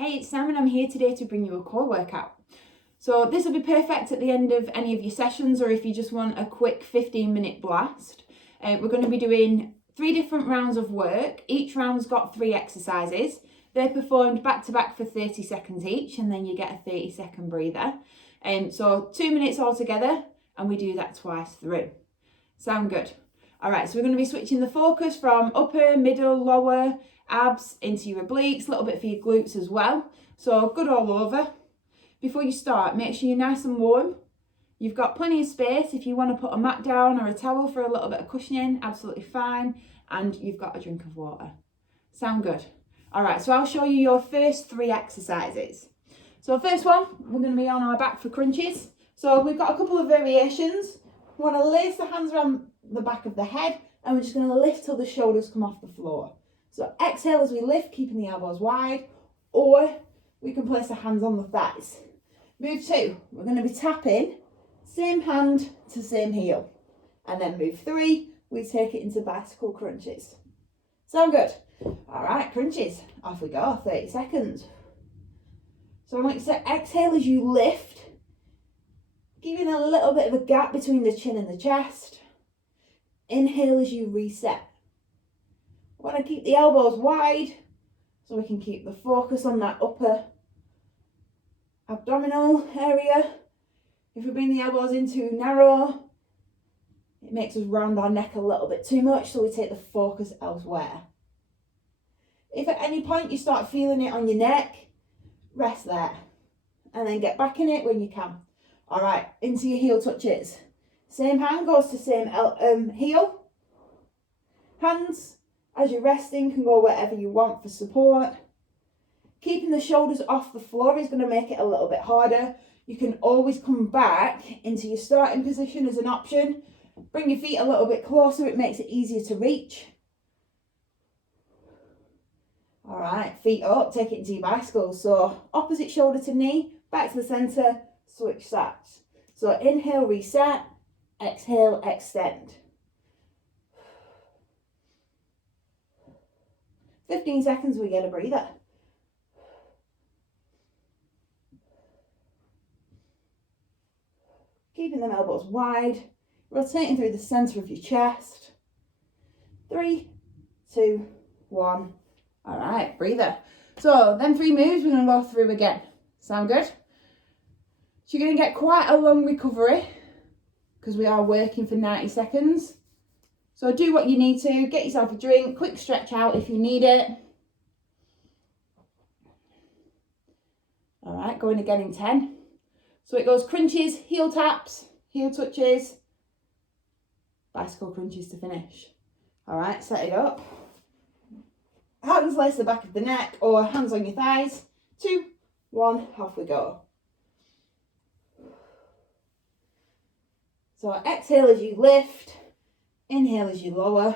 Hey, it's Sam and I'm here today to bring you a core workout. So this will be perfect at the end of any of your sessions, or if you just want a quick 15-minute blast. We're going to be doing 3 different rounds of work. Each round's got 3 exercises. They're performed back to back for 30 seconds each, and then you get a 30-second breather. So 2 minutes altogether, and we do that twice through. Sound good? All right, so we're going to be switching the focus from upper, middle, lower, abs into your obliques, a little bit for your glutes as well. So good all over. Before you start, make sure you're nice and warm. You've got plenty of space. If you want to put a mat down or a towel for a little bit of cushioning, absolutely fine. And you've got a drink of water. Sound good? All right, so I'll show you your first 3 exercises. So first one, we're going to be on our back for crunches. So we've got a couple of variations. We want to lace the hands around the back of the head, and we're just going to lift till the shoulders come off the floor. So exhale as we lift, keeping the elbows wide, or we can place the hands on the thighs. Move 2, we're going to be tapping, same hand to same heel. And then move 3, we take it into bicycle crunches. Sound good? All right, crunches, off we go, 30 seconds. So I want you to exhale as you lift, giving a little bit of a gap between the chin and the chest. Inhale as you reset. I want to keep the elbows wide so we can keep the focus on that upper abdominal area. If we bring the elbows in too narrow, it makes us round our neck a little bit too much, so we take the focus elsewhere. If at any point you start feeling it on your neck, rest there and then get back in it when you can. All right, into your heel touches. Same hand goes to same heel. Hands, as you're resting, can go wherever you want for support. Keeping the shoulders off the floor is going to make it a little bit harder. You can always come back into your starting position as an option. Bring your feet a little bit closer, it makes it easier to reach. All right, feet up, take it into your bicycles. So opposite shoulder to knee, back to the centre, switch sides. So inhale, reset, exhale, extend. 15 seconds, we get a breather. Keeping them elbows wide, rotating through the centre of your chest. 3, 2, 1. All right, breather. So then 3 moves we're going to go through again. Sound good? So you're going to get quite a long recovery because we are working for 90 seconds. So do what you need to, get yourself a drink, quick stretch out if you need it. All right, going again in 10. So it goes crunches, heel taps, heel touches, bicycle crunches to finish. All right, set it up. Hands lace the back of the neck or hands on your thighs. 2, 1, off we go. So exhale as you lift. Inhale as you lower.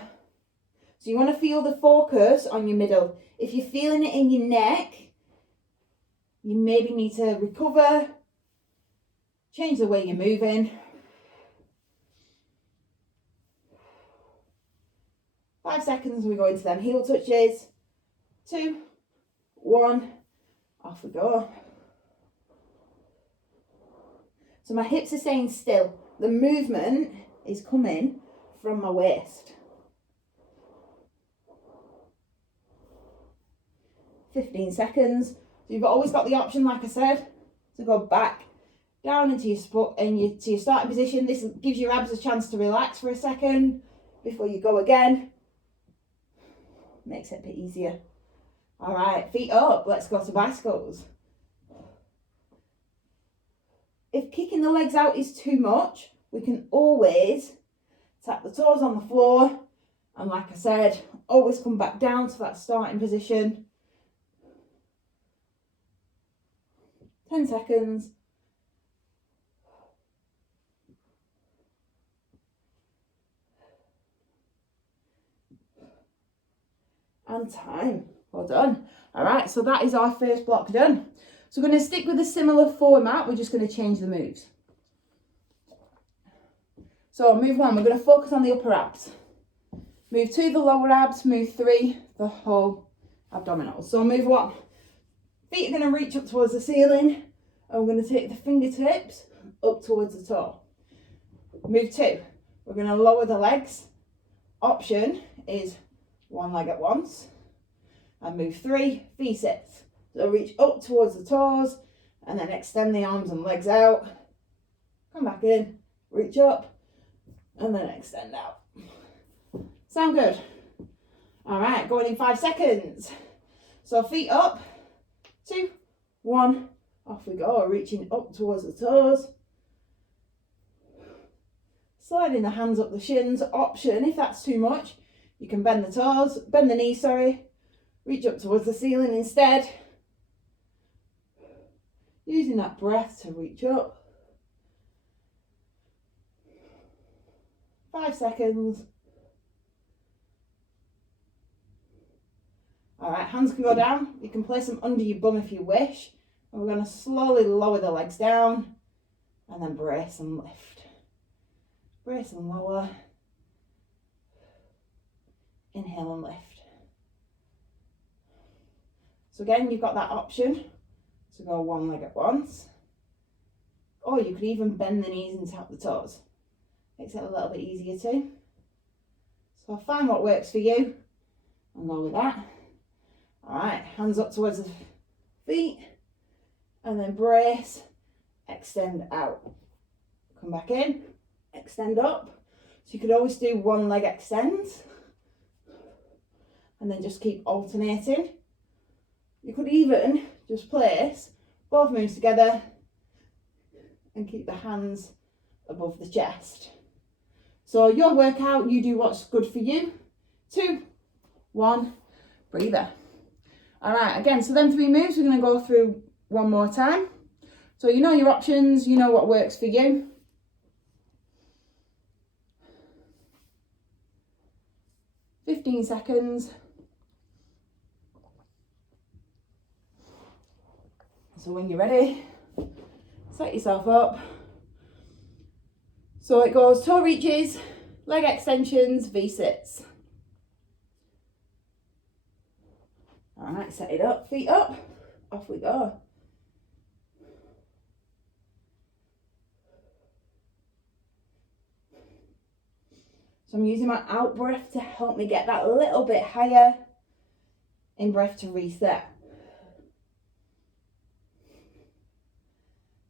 So you want to feel the focus on your middle. If you're feeling it in your neck, you maybe need to recover, change the way you're moving. 5 seconds, we go into them heel touches. 2, 1, off we go. So my hips are staying still. The movement is coming from my waist. 15 seconds. So you've always got the option, like I said, to go back down into your to your starting position. This gives your abs a chance to relax for a second before you go again. Makes it a bit easier. All right, feet up. Let's go to bicycles. If kicking the legs out is too much, we can always tap the toes on the floor, and like I said, always come back down to that starting position. 10 seconds. And time. Well done. All right, so that is our first block done. So we're going to stick with a similar format. We're just going to change the moves. So move 1, we're going to focus on the upper abs. Move 2, the lower abs. Move 3, the whole abdominals. So move 1, Feet are going to reach up towards the ceiling, and we're going to take the fingertips up towards the toe. Move 2. We're going to lower the legs. Option is one leg at once. And move 3, V-sits. So reach up towards the toes, and then extend the arms and legs out. Come back in, reach up, and then extend out. Sound good? All right, going in 5 seconds. So feet up, 2, 1, off we go, reaching up towards the toes. Sliding the hands up the shins. Option, if that's too much, you can bend the knees, sorry. Reach up towards the ceiling instead. Using that breath to reach up. 5 seconds. All right, hands can go down. You can place them under your bum if you wish. And we're going to slowly lower the legs down and then brace and lift. Brace and lower. Inhale and lift. So again, you've got that option to go one leg at once. Or you could even bend the knees and tap the toes. Makes it a little bit easier too. So find what works for you and go with that. All right, hands up towards the feet and then brace, extend out. Come back in, extend up. So you could always do one leg extends and then just keep alternating. You could even just place both moves together and keep the hands above the chest. So your workout, you do what's good for you. 2, 1, breather. All right, again, so them 3 moves, we're going to go through one more time. So you know your options, you know what works for you. "15 seconds. So when you're ready, set yourself up. So it goes toe reaches, leg extensions, V-sits. All right, set it up, feet up, off we go. So I'm using my out breath to help me get that little bit higher. In breath to reset.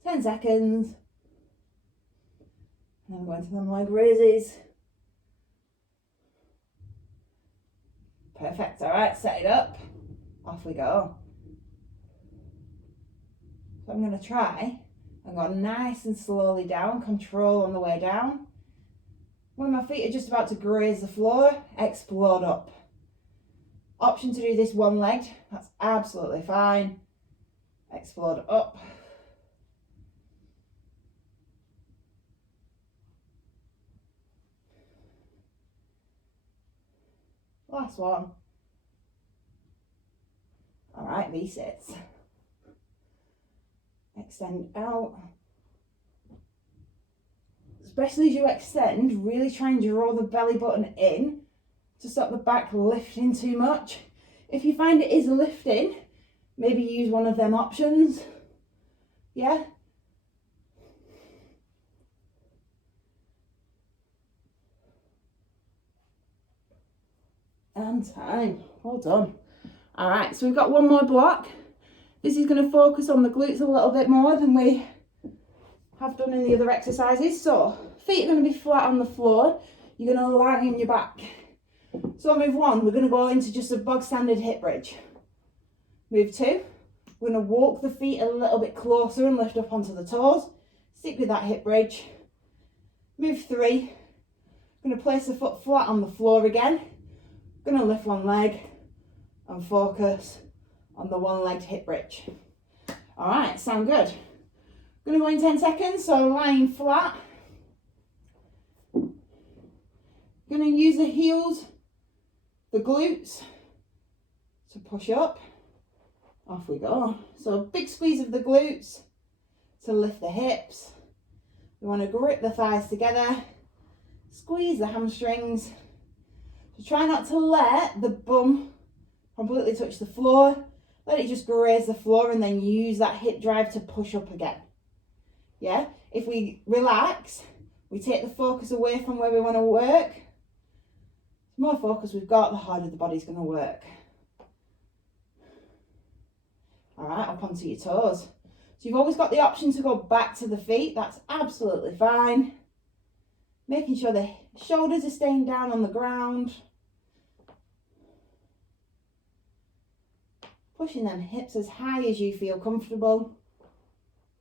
10 seconds. And then we're going to them leg raises. Perfect, all right, set it up. Off we go. So I'm going to try and go nice and slowly down, control on the way down. When my feet are just about to graze the floor, explode up. Option to do this one leg, that's absolutely fine. Explode up. Last one. All right, V-sits. Extend out. Especially as you extend, really try and draw the belly button in to stop the back lifting too much. If you find it is lifting, maybe use one of them options. Yeah? And time. Well done. All right, so we've got one more block. This is going to focus on the glutes a little bit more than we have done in the other exercises. So feet are going to be flat on the floor. You're going to line your back. So move 1, we're going to go into just a bog standard hip bridge. Move 2, we're going to walk the feet a little bit closer and lift up onto the toes. Stick with that hip bridge. Move 3, going to place the foot flat on the floor again. Going to lift one leg and focus on the one-legged hip bridge. All right, sound good. Going to go in 10 seconds, so lying flat. Going to use the heels, the glutes to push up. Off we go. So big squeeze of the glutes to lift the hips. We want to grip the thighs together, squeeze the hamstrings. So try not to let the bum completely touch the floor. let it just graze the floor and then use that hip drive to push up again. Yeah, if we relax, we take the focus away from where we want to work. The more focus we've got, the harder the body's going to work. All right, up onto your toes. So you've always got the option to go back to the feet. That's absolutely fine. Making sure the shoulders are staying down on the ground. Pushing them hips as high as you feel comfortable.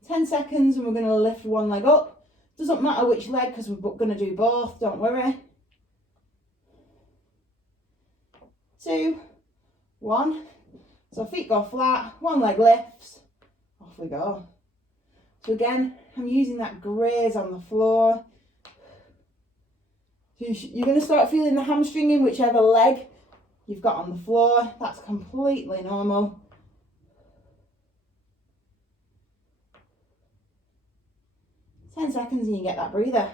10 seconds and we're going to lift one leg up. Doesn't matter which leg because we're going to do both, don't worry. 2, 1. So feet go flat, one leg lifts, off we go. So again, I'm using that graze on the floor. So you're going to start feeling the hamstring in whichever leg you've got on the floor. That's completely normal. Ten seconds and you get that breather.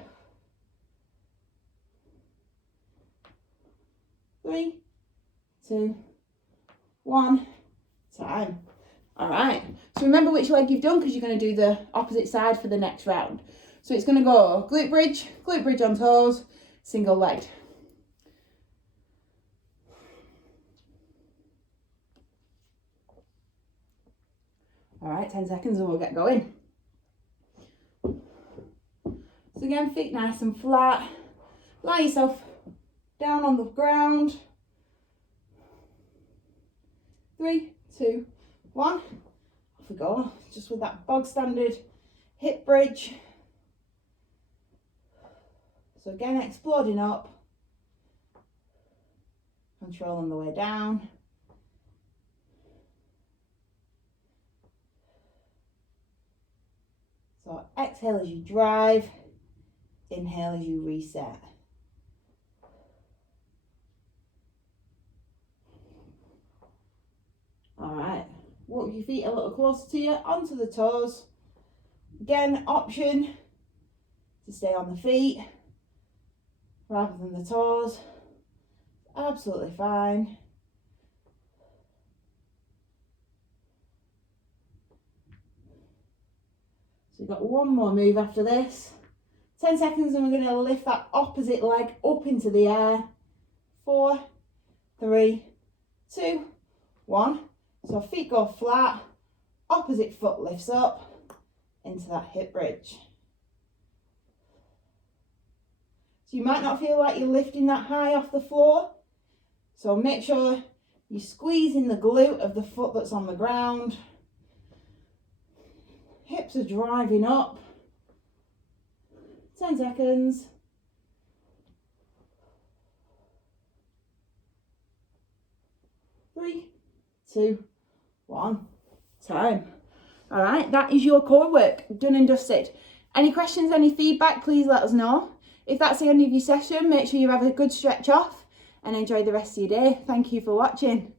3, 2, 1, time. All right, so remember which leg you've done because you're going to do the opposite side for the next round. So it's going to go glute bridge on toes, single leg. All right, 10 seconds and we'll get going. So again, feet nice and flat. Lie yourself down on the ground. 3, 2, 1. Off we go. Just with that bog standard hip bridge. So again, exploding up. Control on the way down. So exhale as you drive. Inhale as you reset. All right, walk your feet a little closer to you, onto the toes. Again, option to stay on the feet rather than the toes. Absolutely fine. So you've got one more move after this. 10 seconds and we're going to lift that opposite leg up into the air. 4, 3, 2, 1. So feet go flat, opposite foot lifts up into that hip bridge. So you might not feel like you're lifting that high off the floor. So make sure you're squeezing the glute of the foot that's on the ground. Hips are driving up. 10 seconds. 3, 2, 1, time. All right, that is your core work done and dusted. Any questions, any feedback, please let us know. If that's the end of your session, make sure you have a good stretch off and enjoy the rest of your day. Thank you for watching.